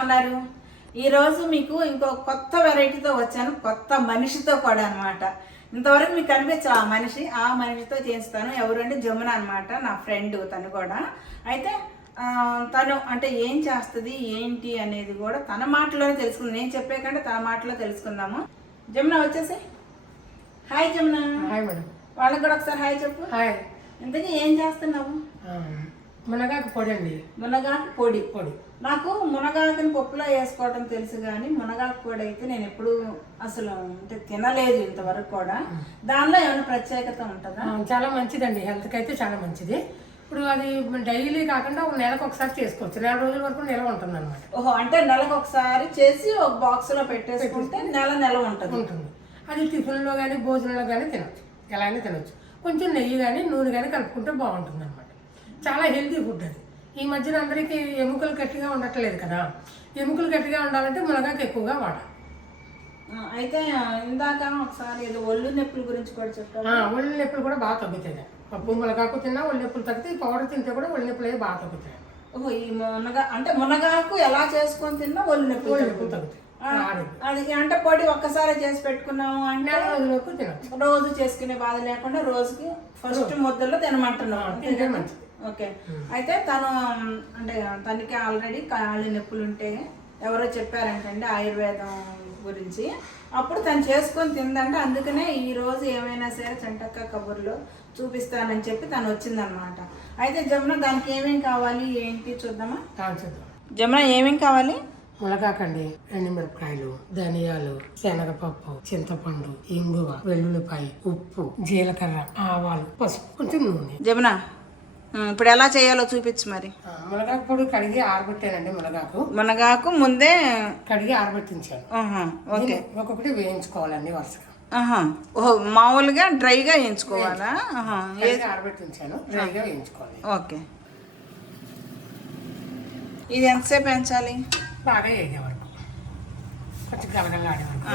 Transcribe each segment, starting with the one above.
ఉన్నారు? ఈరోజు మీకు ఇంకో కొత్త వెరైటీతో వచ్చాను. కొత్త మనిషితో కూడా అనమాట ఇంతవరకు మీకు కనిపించా ఆ మనిషి? ఆ మనిషితో చేస్తాను ఎవరంటే జమున అనమాట నా ఫ్రెండ్ తను కూడా. అయితే తను అంటే ఏం చేస్తుంది ఏంటి అనేది కూడా తన మాటలోనే తెలుసుకుందాం. నేను చెప్పే కంటే తన మాటలో తెలుసుకుందాము. జమున వచ్చేసి. హాయ్ జమున. హాయ్ మేడం వాళ్ళకి కూడా ఒకసారి హాయ్ చెప్పు. హాయ్ ఇంతకీ ఏం చేస్తున్నావు? ఆ, మునగాకు పొడి అండి మునగాకు పొడి. పొడి. నాకు మునగాకుని పప్పులో వేసుకోవడం తెలుసు కానీ మునగాకు పొడి అయితే నేను ఎప్పుడు అసలు అంటే తినలేదు ఇంతవరకు కూడా. దానిలో ఏమైనా ప్రత్యేకత ఉంటుందా? చాలా మంచిదండి. హెల్త్కి అయితే చాలా మంచిది. ఇప్పుడు అది డైలీ కాకుండా ఒక నెలకు ఒకసారి చేసుకోవచ్చు. నెల రోజుల వరకు నిల్వ ఉంటుంది అనమాట ఓహో అంటే నెలకు ఒకసారి చేసి ఒక బాక్స్లో పెట్టేసుకుంటే నెల నెల ఉంటుంది. ఉంటుంది. అది టిఫిన్లో కానీ భోజనంలో కానీ తినొచ్చు. ఎలా అయినా తినొచ్చు. కొంచెం నెయ్యి కానీ నూనె కానీ కలుపుకుంటే బాగుంటుంది అనమాట చాలా హెల్తీ ఫుడ్ అది. ఈ మధ్యన అందరికీ ఎముకలు గట్టిగా ఉండట్లేదు కదా. ఎముకలు గట్టిగా ఉండాలంటే మునగాకు ఎక్కువగా వాడాలి. అయితే ఇందాక ఒకసారి ఏదో ఒళ్ళు నొప్పుల గురించి కూడా ఆ, ఒళ్ళు నొప్పులు కూడా బాగా తగ్గుతాయి. పప్పు మునగాకు తిన్నా ఒళ్ళు నొప్పులు తగ్గుతాయి. ఈ పౌడర్ తింటే కూడా ఒళ్ళు నొప్పులు బాగా తగ్గుతాయి. ఓహో ఈ మునగా అంటే మునగాకు ఎలా చేసుకొని తిన్నా ఒళ్ళు నొప్పులు ఒళ్ళు నొప్పులు తగ్గుతాయి. అది అంటే పొడి ఒక్కసారి చేసి పెట్టుకున్నాము అంటే రోజు చేసుకునే బాధ లేకుండా రోజుకి ఫస్ట్ ముద్దలో తినమంటున్నాం తింటే మంచిది. ఓకే. అయితే తను అంటే తనకి ఆల్రెడీ కాళ్ళు నొప్పులు ఉంటే ఎవరో చెప్పారంటండి ఆయుర్వేదం గురించి. అప్పుడు తను చేసుకొని తిందంటే అందుకనే ఈ రోజు ఏమైనా సరే చెంటక్క కబుర్లో చూపిస్తానని చెప్పి తను వచ్చిందనమాట అయితే జమున దానికి ఏమేం కావాలి ఏంటి చూద్దామా? జమున ఏమేం కావాలి? మునగాకండి ఎండుమిరపకాయలు ధనియాలు శనగపప్పు చింతపండు ఇంగువ వెల్లుల్లిపాయ ఉప్పు జీలకర్ర ఆవాలు పసుపు కొంచెం నూనె. జమున ఇప్పుడు ఎలా చేయాలో చూపించు మరి. మునగాకు పొడి కడిగి ఆరబెట్టానండి మునగాకు. మునగాకు ముందే కడిగి ఆరబెట్టించాను. ఓకే. ఒక్కొక్కటి వేయించుకోవాలండి వరుసగా. ఓహో మామూలుగా డ్రైగా వేయించుకోవాలా? ఆరబెట్టించాను డ్రైగా వేయించుకోవాలి. ఓకే. ఇది ఎంతసేపు పెంచాలి బాగా వేగే వరకు. కొంచెం గలగలాడే వరకు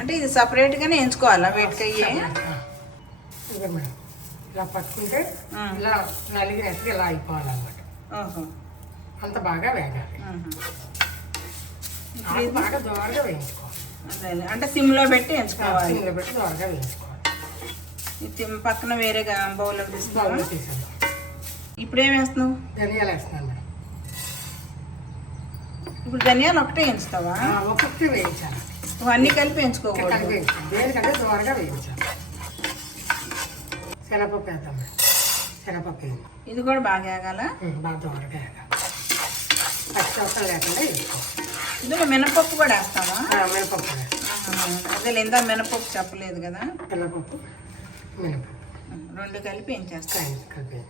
అంటే ఇది సపరేట్గానే వేయించుకోవాలా? వేటికయ్యే మేడం. ఇలా పట్టుకుంటే. ఇలా నలిగినట్టుగా ఇలా అయిపోవాలన్నమాట. అంత బాగా వేగాలి. ఆకు బాగా దోరగా వేయించుకోవాలి. అంటే సిమ్లో పెట్టి వేయించుకోవాలి సిమ్లో పెట్టి దోరగా వేయించుకోవాలి. ఇది తిమ్ పక్కన వేరే బౌల్లో తీసుకోవాలి ఇప్పుడు ఏం వేస్తున్నావు? ధనియాలు వేస్తున్నాను మేడం. ఇప్పుడు ధనియాలు ఒకటే వేయించుతావా ఆ, ఒక్కొక్కటి వేయించాలి. అన్నీ కలిపి వేయించుకోకూడదు కలిపి వేయించాలి దేనికంటే దోరగా వేయించాలి. శనగపప్పు వేద్దాం శనగపప్పు వేయండి ఇది కూడా బాగా వేగాల బాగా దోరగా పచ్చి అవసరం లేకుండా ఇందులో మినపప్పు కూడా వేస్తావా? ఆ, మినపప్పు. అదే లేదా మినపప్పు చెప్పలేదు కదా? తెల్లపప్పు మినపప్పు. రెండు కలిపి వేయించేస్తా కాయ కలిపి.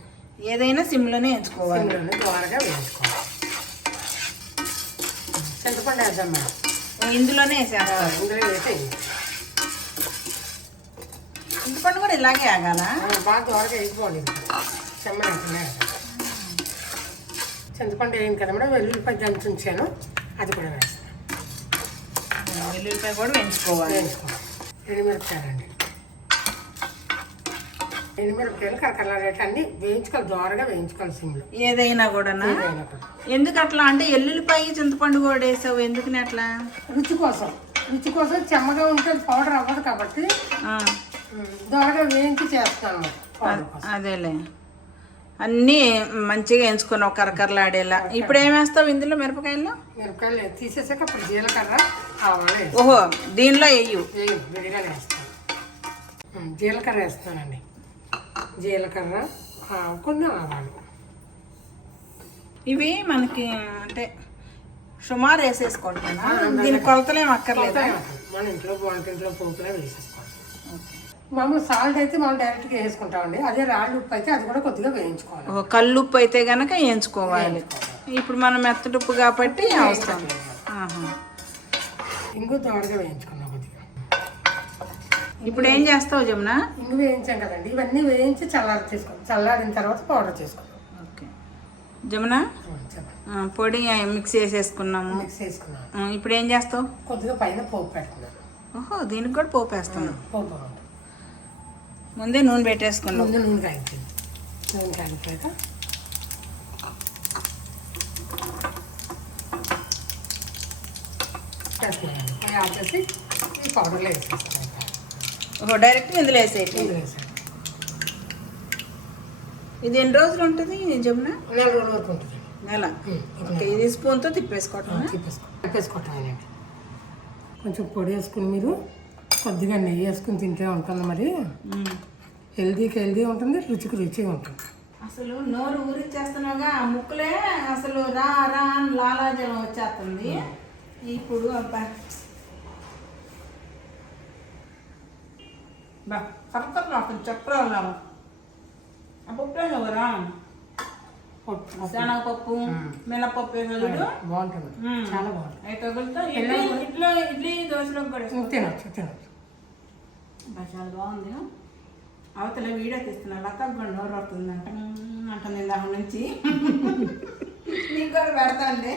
ఏదైనా సిమ్లోనే వేయించుకోవాలి సిమ్లోనే దోరగా వేయించుకోవాలి. చింతపండు వేద్దాం మేడం. ఇందులోనే వేసేస్తా. ఇందులో వేసేయండి చింతపండు కూడా ఇలాగే ఆగాల? బాగా దోరగా చెమ్మని. చింతపండు వేయండి కదా మేడం వెల్లుల్లిపాయ దంచి ఉంచాను. అది కూడా వేస్తాను. వెల్లుల్లిపాయ కూడా వేయించుకోవాలి. వేయించుకోవాలి. ఎండుమిరపకాయలండి. ఎండుమిరపకాయలు కరకరలాడేట అన్ని వేయించుకోవాలి దోరగా వేయించుకోవాలి సిమ్లో. ఏదైనా కూడా. ఎందుకు అట్లా? అంటే ఎల్లుల్లిపాయ చింతపండు కూడా వేసావు ఎందుకని అట్లా? రుచి కోసం. రుచి కోసం చెమ్మగా ఉంటే పౌడర్ అవ్వదు కాబట్టి దోరగా వేయించి చేస్తాను. అదేలే. అన్నీ మంచిగా వేయించుకుని ఒక కరకరలాడేలా ఇప్పుడు ఏం వేస్తావు ఇందులో మిరపకాయల్లో మిరపకాయలు తీసేసాక అప్పుడు జీలకర్ర ఆవాలు ఓహో దీనిలో వేయు విడిగా వేస్తాను. జీలకర్ర వేస్తానండి. జీలకర్ర కొన్ని ఆవాలు. ఇవి మనకి అంటే సుమారు వేసేసుకుంటున్నా దీని కొలతలేం అక్కర్లేదా? మన ఇంట్లో వంటింట్లో పోపులో వేసేసుకోవాలి మామూలు సాల్ట్ అయితే మనం డైరెక్ట్గా వేసుకుంటామండి. అదే రాళ్ళు ఉప్పు అయితే అది కూడా కొద్దిగా వేయించుకోవాలి. ఓ కల్లుప్పు అయితే గనక వేయించుకోవాలి. ఇప్పుడు మనం మెత్తడుప్పు కాబట్టి అవసరం. ఇంగు దోరగా వేయించుకున్నాం కొద్దిగా. ఇప్పుడు ఏం చేస్తావు జమున? ఇంగు వేయించాం కదండి. ఇవన్నీ వేయించి చల్లారి తీసుకోండి చల్లారిన తర్వాత పౌడర్ చేసుకోండి ఓకే. జమున? పొడి మిక్స్ చేసేసుకున్నాము. మిక్స్ చేసుకున్నాను. ఆ, ఇప్పుడు ఏం చేస్తావు? కొద్దిగా పైన పోపు పెట్టుకున్నాను ఓహో దీనికి కూడా పోపు వేస్తున్నావు పోపు ముందే నూనె పెట్టేసుకున్నాం. ముందు నూనె కాగించింది నూనె కాగిపోయాక వేసుకున్నాను చేసి ఈ పౌడర్లో వేసేస్తాను డైరెక్ట్ ఇందులో వేసేయండి ఇది ఎన్ని రోజులు ఉంటుంది జమున? నెల రోజుల వరకు ఉంటుంది. నెల. ఓకే ఇది స్పూన్తో తిప్పేసుకోవటం తిప్పేసుకో తిప్పేసుకోవటం కొంచెం పొడి వేసుకుని మీరు కొద్దిగా నెయ్యి వేసుకుని తింటే ఉంటుంది మరి? హెల్దీకి హెల్దీ ఉంటుంది రుచికి రుచిగా ఉంటుంది. అసలు నోరు ఊరిచ్చేస్తున్నావుగా ఆ ముక్కులే అసలు రా రా అని లాలాజలం వచ్చేస్తుంది. ఇప్పుడు అబ్బా. బా కరెక్ట్ నాకు పప్పు వేసావురా పొట్టు- శనగపప్పు మినపప్పు వేసాడు బాగుంటుంది. చాలా బాగుంటుంది. తగులుతో? ఇడ్లీ ఇడ్లీ దోశలోకి కూడా. తినొచ్చు తినొచ్చు. చాలా బాగుంది. అవతల వీడియో తీస్తున్నా లక్క కూడా నోరు పడుతుందంట. మ్మ్ అంటుంది ఇందాక నుంచి. నీకు కూడా పెడతానులే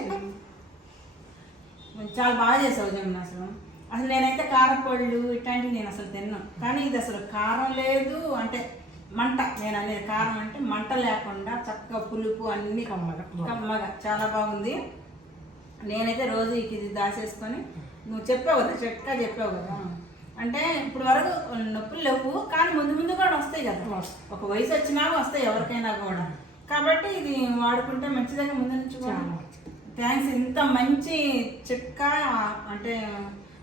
చాలా బాగా చేసావు జమున అసలు. అసలు నేనైతే కారపొళ్ళు ఇట్లాంటివి నేను అసలు తిన్నాను కానీ ఇది అసలు కారం లేదు అంటే మంట. నేను అనేది కారం అంటే మంట లేకుండా చక్కగా పులుపు అన్ని కమ్మగా. కమ్మగా. చాలా బాగుంది. నేనైతే రోజు ఇది దాచేసుకొని నువ్వు చెప్పావు కదా చెట్కా చెప్పావు కదా. అంటే ఇప్పుడు వరకు నొప్పులు లేవు కానీ ముందు ముందు కూడా వస్తాయి కదా. ఒక వయసు వచ్చినాక వస్తాయి ఎవరికైనా కూడా. కాబట్టి ఇది వాడుకుంటే మంచిదని ముందు నుంచి కూడా. థ్యాంక్స్. ఇంత మంచి చిట్కా అంటే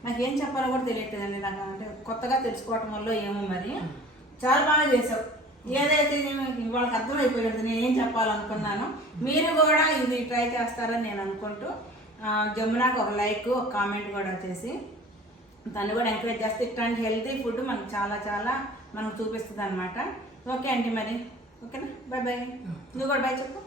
నాకేం చెప్పాలో కూడా తెలియట్లేదండి. నాకు అంటే కొత్తగా తెలుసుకోవటం వల్ల ఏమో మరి. చాలా బాగా చేసావు ఏదైతే వాళ్ళకి అర్థమైపోయింది నేను ఏం చెప్పాలనుకున్నాను మీరు కూడా ఇది ట్రై చేస్తారని నేను అనుకుంటూ జమునాకు ఒక లైక్ ఒక కామెంట్ కూడా చేసి తను కూడా ఎంకరేజ్ చేస్తే ఇట్లాంటి హెల్తీ ఫుడ్ మనకు చాలా చాలా మనకు చూపిస్తుంది అనమాట ఓకే అండి మరి ఓకేనా బాయ్ బాయ్ నువ్వు కూడా బాయ్ చెప్పు.